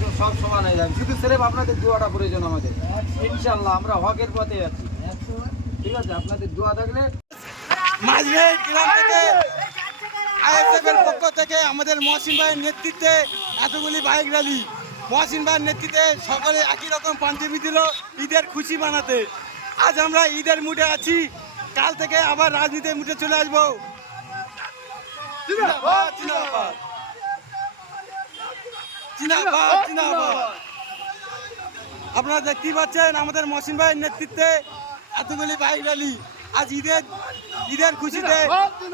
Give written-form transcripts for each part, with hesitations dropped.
একদম সব সমান হয়ে যাবে, শুধু স্রেফ আপনাদের দোয়াটা প্রয়োজন আমাদের। ইনশাল্লাহ আমরা হকের পথে আছি, ঠিক আছে? আপনাদের দোয়া থাকলে। মাঝরাইট গ্রাম থেকে আইএসএফ এর পক্ষ থেকে আমাদের মহসিন ভাইয়ের নেতৃত্বে এতগুলি বাইক র্যালি, মহসিন ভাইয়ের নেতৃত্বে সকলে একই রকম পাঞ্জাবি দিল ঈদের খুশি বানাতে। আজ আমরা ঈদের মুডে আছি, কাল থেকে আবার রাজনীতির মুডে চলে আসবো। জিন্দাবাদ জিন্দাবাদ জিন্দাবাদ জিন্দাবাদ। আপনারা দেখতেই পাচ্ছেন আমাদের মহসিন ভাইয়ের নেতৃত্বে এতগুলি বাইক র্যালি। আজ ঈদের খুশিতে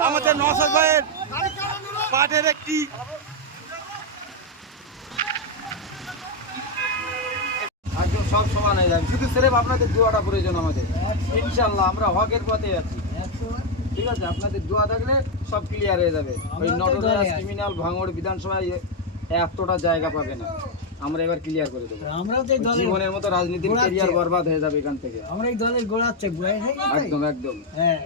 আমাদের নওশাদ ভাইয়ের পাটের একটি একদম সব সমান হয়ে যাবে, শুধু স্রেফ আপনাদের দোয়াটা প্রয়োজন আমাদের। ইনশাল্লাহ আমরা হকের পথে আছি, ঠিক আছে? আপনাদের দোয়া থাকলে সব ক্লিয়ার হয়ে যাবে। ওই নটরাজ ক্রিমিনাল ভাঙড় বিধানসভায় এতটা জায়গা পাবে না, আমরা এবার ক্লিয়ার করে দেবো। জীবনের মতো রাজনীতির ক্যারিয়ার বরবাদ হয়ে যাবে এখান থেকে। আমরা এই দলের গোড়াচ্ছে একদম একদম। হ্যাঁ,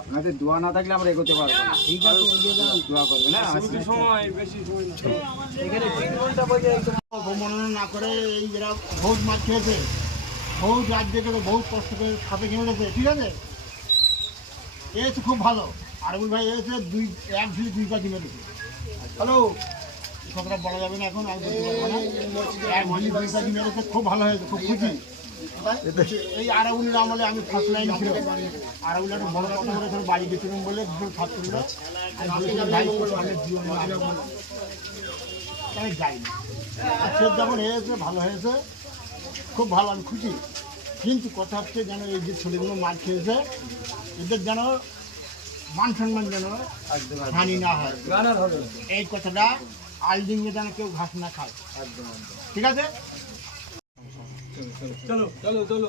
আপনাদের দোয়া না থাকলে আমরা এগোতে পারবো না। ঠিক আছে, দোয়া করবেন। হ্যাঁ, মনোনয়ন না করে এই যারা বহুত মার খেয়েছে, বহুত রাজ্যে করে বহু কষ্ট করে সাথে কিনে গেছে, ঠিক আছে? এ হচ্ছে খুব ভালো। আরবুল ভাই এসে এক ঝুলি 2 কাজি মেরেছে। হ্যালো, কথাটা বলা যাবে না এখন, আমি বলতে পারবো না। এক ঝুলি 2 কাজি মেরেছে, খুব ভালো হয়েছে, খুব খুশি। এই আরাউলের আমলে আমি ফার্স্ট লাইন ছিল। আরাউল একটা বড় কথা করে এখানে বাড়ি গেছিলাম বলে দুজন ছাত্রীর আমি বলেছিলাম যাই আমি জীবন আমি যাইনি। সে যেমন হয়েছে ভালো হয়েছে, খুব ভালো, আমি খুশি। কিন্তু কথা হচ্ছে যেন এই যে ছেলেগুলো মার খেয়েছে এদের যেন মান সম্মান যেন হানি না হয়, এই কথাটা আলডিংয়ে যেন কেউ ঘাস না খায়, ঠিক আছে? চলো চলো চলো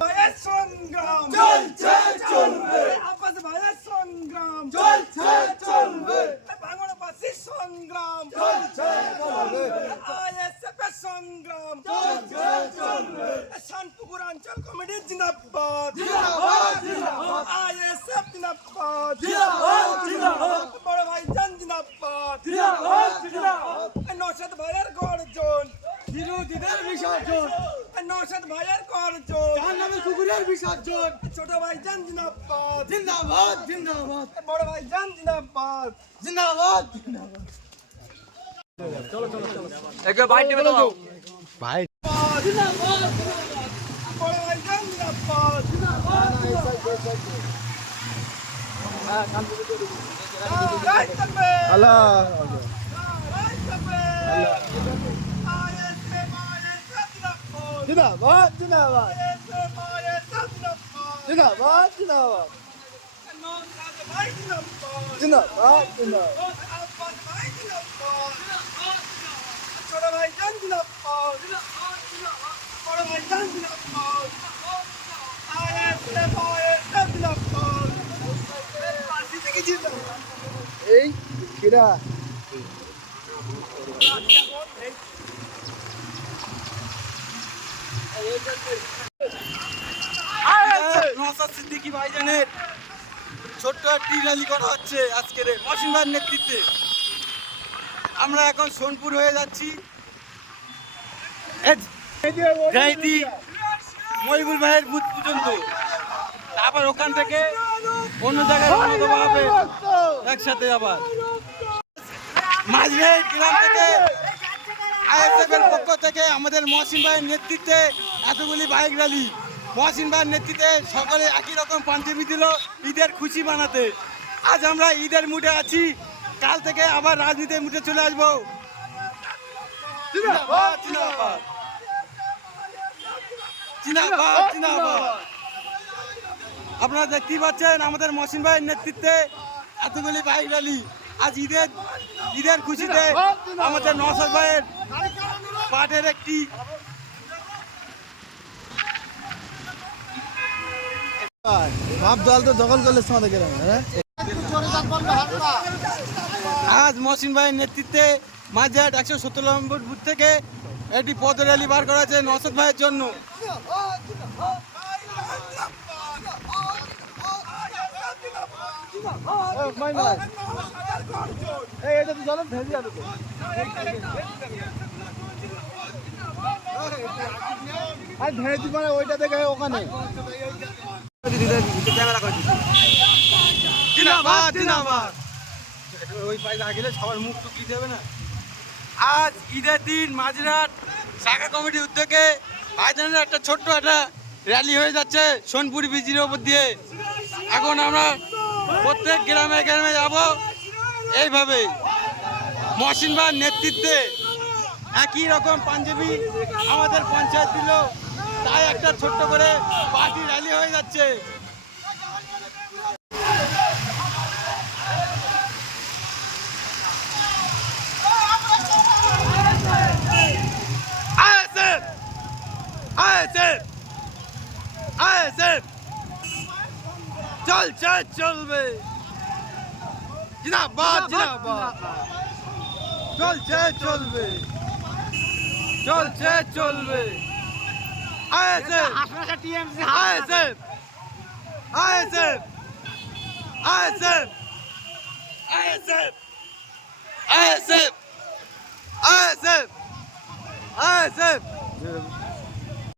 ভাইয়ের সংগ্রাম চলছে চলবে, আপাত ভাইয়ের সংগ্রাম চলছে চলবে, ভাঙড়বাসীর সংগ্রাম চলছে চলবে, আইএসএফ এর সংগ্রাম চলছে চলবে, শানপুকুর অঞ্চল কমিটি জিন্দাবাদ জিন্দাবাদ জিন্দাবাদ, আইএসএফ জিন্দাবাদ জিন্দাবাদ জিন্দাবাদ, বড় ভাইজান জিন্দাবাদ জিন্দাবাদ জিন্দাবাদ, নওশাদ ভাইয়ের গর্জন বিরোধীদের বিসর্জন, নওশাদ ভাইয়ের গর্জন জাহান্নামের কুকুরের বিসর্জন, ছোট ভাইজান জিন্দাবাদ জিন্দাবাদ জিন্দাবাদ, বড় ভাইজান জিন্দাবাদ জিন্দাবাদ জিন্দাবাদ। চলো চলো চলো একে বাইট দিবে দাও ভাই। জিন্দাবাদ বড় ভাইজান জিন্দাবাদ জিন্দাবাদ। হ্যাঁ কাম করে দিও। রাইট থাকবে হ্যালো জিন্দাবাদ জিন্দাবাদ জিন্দাবাদ জিন্দাবাদ জিন্দাবাদ জিন্দাবাদ, ছোট ভাইজান জিন্দাবাদ বড় ভাইজান জিন্দাবাদ, আইএসএফ আইএসএফ জিন্দাবাদ, পার্টি থেকে জিন্দাবাদ। এই কিরা নওশাদ সিদ্দিকী ভাইজানের ছোট্ট একটি র্যালি করা হচ্ছে আজকের মহসিন ভাইয়ের নেতৃত্বে। আমরা এখন সোনপুর হয়ে যাচ্ছি, গাইতি মহিবুল ভাইয়ের বুথ পর্যন্ত, আবার ওখান থেকে অন্য জায়গায় রওনা দেওয়া হবে একসাথে। আবার মাঝরাইট গ্রাম থেকে আইএসএফ এর পক্ষ থেকে আমাদের মহসিন ভাইয়ের নেতৃত্বে এতগুলি বাইক র্যালি, মহসিন ভাইয়ের নেতৃত্বে সকলে একই রকম পাঞ্জাবি দিল ঈদের খুশি বানাতে। আজ আমরা ঈদের মুডে আছি, কাল থেকে আবার রাজনীতির মুডে চলে আসবো। জিন্দাবাদ জিন্দাবাদ জিন্দাবাদ জিন্দাবাদ। আপনারা দেখতেই পাচ্ছেন আমাদের মহসিন ভাইয়ের নেতৃত্বে এতগুলি বাইক র্যালি। আজ ঈদের খুশিতে আমাদের নওশাদ ভাইয়ের পাটের একটি ভাব দল তো দখল করলে আমাদের গ্রামে। হ্যাঁ, আজ মহসিন ভাইয়ের নেতৃত্বে মাঝাট 170 নম্বর বুথ থেকে একটি পদ র্যালি বার করা হয়েছে নওশাদ ভাইয়ের জন্য। মাইনাস এই এটা তো জলে ভেজে যাবে তো আর ভেজে মানে ওইটা দেখে ওখানে ক্যামেরা করে দিচ্ছি। জিন্দাবাদ জিন্দাবাদ। ওই পায়ে না গেলে সবার মুখ টুকলি দেবে না। আজ ঈদের দিন মাঝরাত শাখা কমিটির উদ্যোগে ভাইজানের একটা ছোট্ট একটা র্যালি হয়ে যাচ্ছে সোনপুর ব্রিজের ওপর দিয়ে। এখন আমরা প্রত্যেক গ্রামে গ্রামে যাব এইভাবে মহসিন ভাইয়ের নেতৃত্বে। একই রকম পাঞ্জাবি আমাদের পঞ্চায়েত দিল, তাই একটা ছোট্ট করে পার্টি র্যালি হয়ে যাচ্ছে। ISF! ISF! ISF! চলছে চলবে জিন্দাবাদ জিন্দাবাদ। চলছে চলবে চলছে চলবে ISF! ISF! ISF! ISF! ISF! ISF! ISF! ISF!